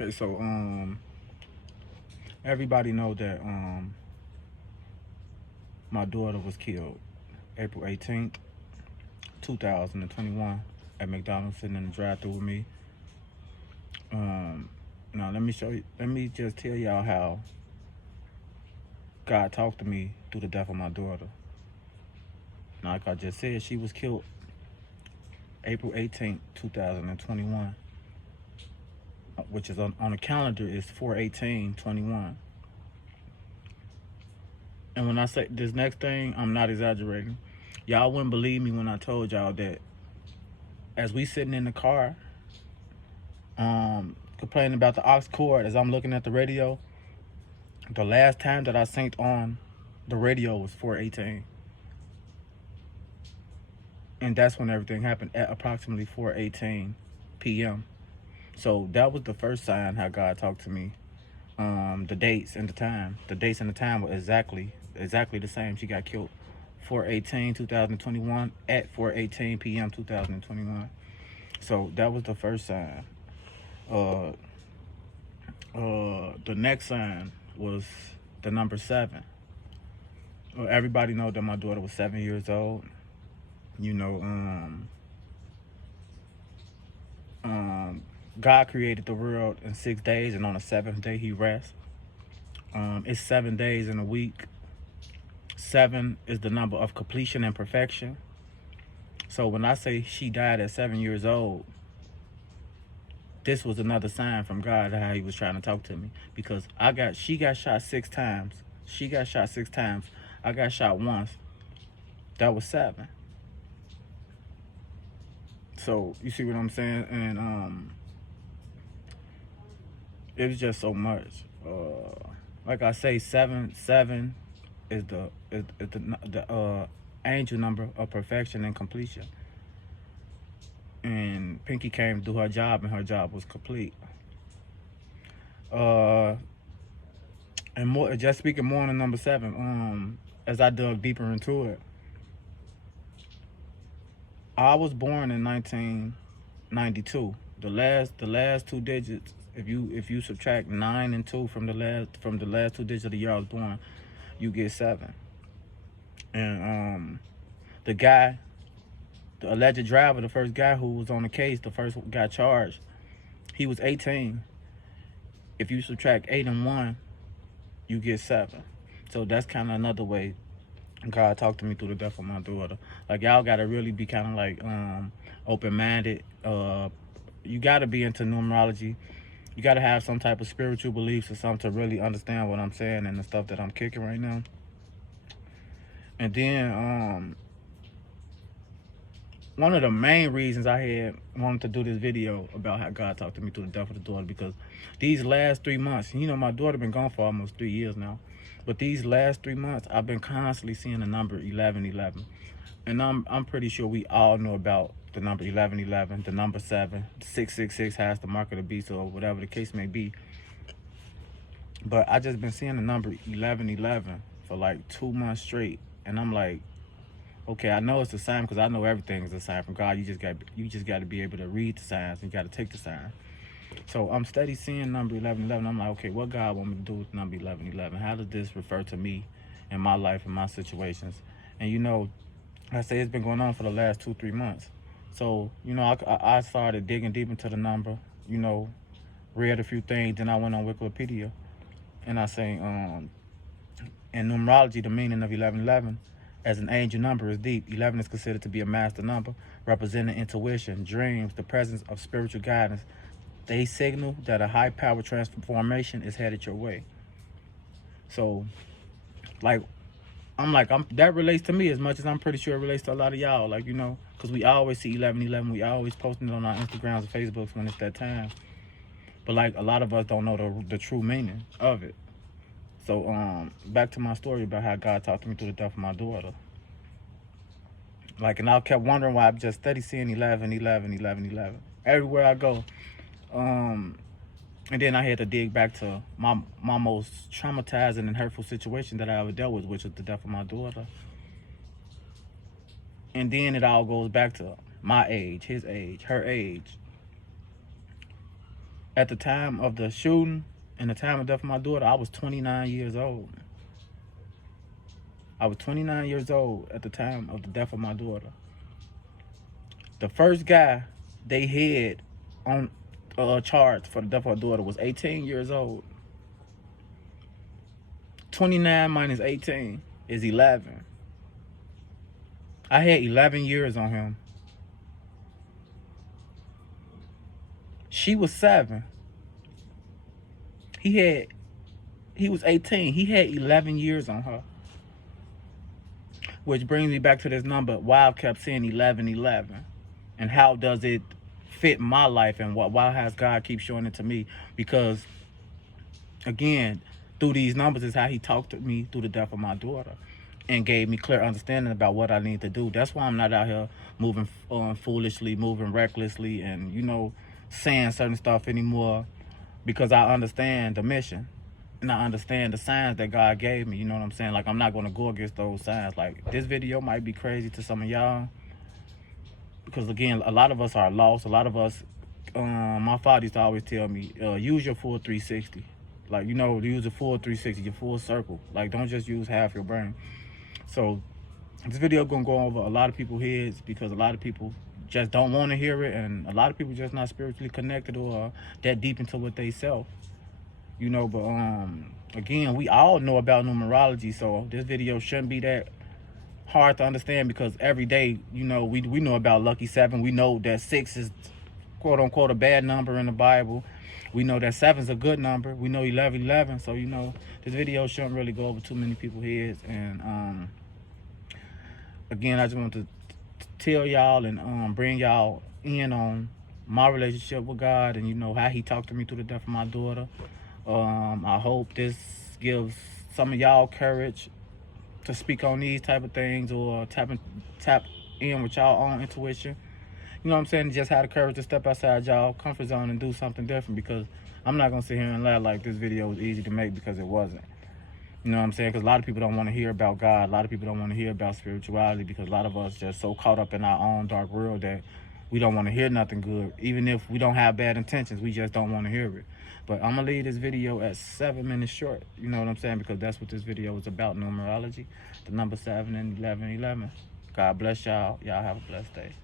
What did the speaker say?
Okay, so everybody know that my daughter was killed April 18th, 2021 at McDonald's sitting in the drive-thru with me. Now let me show you. Let me just tell y'all how God talked to me through the death of my daughter. Now, like I just said, she was killed April 18th, 2021, which is on the calendar is 4/18/21. And when I say this next thing, I'm not exaggerating. Y'all wouldn't believe me when I told y'all that as we sitting in the car, complaining about the aux cord, as I'm looking at the radio, the last time that I synced on the radio was 4/18. And that's when everything happened, at approximately 4:18 p.m. So that was the first sign how God talked to me. The dates and the time. The dates and the time were exactly the same. She got killed 4/18/2021 at 4:18 p.m. 2021. So that was the first sign. The next sign was the number 7. Everybody know that my daughter was 7 years old. You know, God created the world in 6 days, and on the 7th day he rests. It's 7 days in a week. 7 is the number of completion and perfection. So when I say she died at 7 years old, this was another sign from God how he was trying to talk to me, because she got shot 6 times. She got shot 6 times. I got shot once. That was 7. So you see what I'm saying? And it was just so much. Like I say, 7 is the angel number of perfection and completion. And Pinky came to do her job, and her job was complete. And more, just speaking more on number 7, as I dug deeper into it, I was born in 1992. The last 2 digits, if you subtract 9 and 2 from the last 2 digits of the year I was born, you get 7. And the alleged driver, the first guy who was on the case, the first guy charged, he was 18. If you subtract 8 and 1, you get 7. So that's kind of another way God talked to me through the death of my daughter. Like, y'all gotta really be kind of like open-minded. You gotta be into numerology. You gotta have some type of spiritual beliefs or something to really understand what I'm saying and the stuff that I'm kicking right now. And then one of the main reasons I had wanted to do this video about how God talked to me through the death of the daughter, because these last 3 months, you know, my daughter been gone for almost 3 years now, but these last 3 months, I've been constantly seeing the number 1111. And I'm pretty sure we all know about the number 1111, the number 7, 666 has the mark of the beast, or whatever the case may be. But I just been seeing the number 1111 for like 2 months straight, and I'm like, okay, I know it's a sign, because I know everything is a sign from God. You just got to be able to read the signs, and you got to take the sign. So I'm steady seeing number 1111. I'm like, okay, what God want me to do with number 1111? How does this refer to me in my life and my situations? And you know, I say it's been going on for the last 2-3 months. So you know, I started digging deep into the number. You know, read a few things, then I went on Wikipedia, and I say, in numerology, the meaning of 1111 as an angel number is deep. 11 is considered to be a master number, representing intuition, dreams, the presence of spiritual guidance. They signal that a high-power transformation is headed your way. So, like, that relates to me as much as I'm pretty sure it relates to a lot of y'all. Like, you know, because we always see 1111. We always posting it on our Instagrams and Facebooks when it's that time. But, like, a lot of us don't know the true meaning of it. So, back to my story about how God talked to me through the death of my daughter. Like, and I kept wondering why I'm just steady seeing 1111. Everywhere I go. And then I had to dig back to my most traumatizing and hurtful situation that I ever dealt with, which was the death of my daughter. And then it all goes back to my age, his age, her age. At the time of the shooting and the time of death of my daughter, I was 29 years old. I was 29 years old at the time of the death of my daughter. The first guy they had on charge for the death of my daughter was 18 years old. 29 minus 18 is 11. I had 11 years on him. She was 7. He was 18. He had 11 years on her. Which brings me back to this number. Why I kept saying 11, and how does it fit my life, and why has God keep showing it to me? Because again, through these numbers is how he talked to me through the death of my daughter and gave me clear understanding about what I need to do. That's why I'm not out here moving foolishly, moving recklessly, and saying certain stuff anymore, because I understand the mission and I understand the signs that God gave me. You know what I'm saying? Like, I'm not going to go against those signs. Like, this video might be crazy to some of y'all, because again, a lot of us are lost. A lot of us, my father used to always tell me, use your full 360. Like, use a full 360, your full circle. Like, don't just use half your brain. So this video gonna go over a lot of people's heads, because a lot of people just don't want to hear it, and a lot of people just not spiritually connected or that deep into what they self. But again, we all know about numerology, so this video shouldn't be that hard to understand, because every day, we know about lucky 7. We know that 6 is quote unquote a bad number in the Bible. We know that 7 is a good number. We know 11. So this video shouldn't really go over too many people's heads. And again, I just want to tell y'all and bring y'all in on my relationship with God, and how he talked to me through the death of my daughter. I hope this gives some of y'all courage to speak on these type of things, or tap in with y'all own intuition. You know what I'm saying? Just have the courage to step outside y'all comfort zone and do something different, because I'm not going to sit here and lie like this video was easy to make, because it wasn't. You know what I'm saying? Because a lot of people don't want to hear about God. A lot of people don't want to hear about spirituality, because a lot of us just so caught up in our own dark world that we don't want to hear nothing good. Even if we don't have bad intentions, we just don't want to hear it. But I'm going to leave this video at 7 minutes short. You know what I'm saying? Because that's what this video is about, numerology. The number 7 and 11. God bless y'all. Y'all have a blessed day.